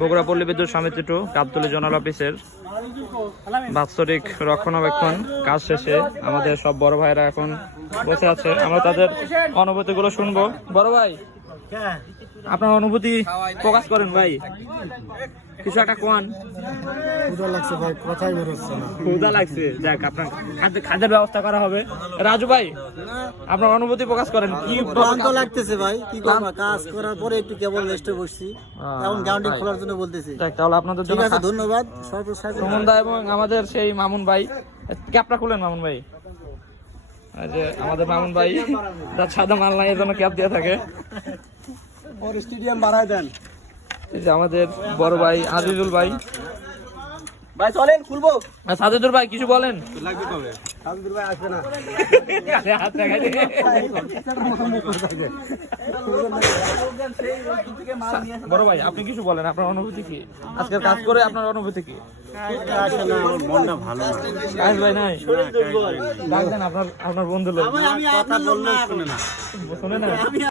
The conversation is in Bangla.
বগুড়া পল্লী বিদ্যুৎ সমিতি টু গাবতলী জোনাল অফিসের বাৎসরিক রক্ষণাবেক্ষণ কাজ শেষে আমাদের সব বড় ভাইরা এখন বসে আছে। আমরা তাদের অনুভূতিগুলো শুনব। বড় ভাই আপনার অনুভূতি প্রকাশ করেন ভাই। কিছু একটা কোন লাগছে ভাই কথাই বেরোচ্ছে ক্ষুদা লাগছে। যাক আপনার খাদ্যের ব্যবস্থা করা হবে। রাজু ভাই আপনার অনুভূতি প্রকাশ করেন। কি ক্লান্ত লাগতেছে ভাই কি করব? কাজ করার পরে একটু কেবল রেস্টে বসছি। এখন গ্রাউন্ডিং খোলার জন্য বলতেছি। তাহলে আপনাদের জন্য ধন্যবাদ। সুমন দা এবং আমাদের সেই মামুন ভাই। ক্যাপটা খুলেন মামুন ভাই। যে আমাদের মামুন ভাই তার সাদা মাল নাই এর জন্য ক্যাপ দিয়ে থাকে। ওর স্টেডিয়াম বাড়ায় দেন। এই যে আমাদের বড় ভাই আজিজুল ভাই। ভাই চলেন খুলবো। সাজেদুর ভাই কিছু বলেন? লাগবে কবে? সাবিদুর ভাই আসবে না। হাত দেখাই বড় ভাই আপনি কিছু বলেন আপনার অনুভূতি কি? আজকের কাজ করে আপনার অনুভূতি কি? আসে না আমার মনটা ভালো কাজ ভাই নাই আপনার আপনার বন্ধু লোক কথা শুনে না। শুনে না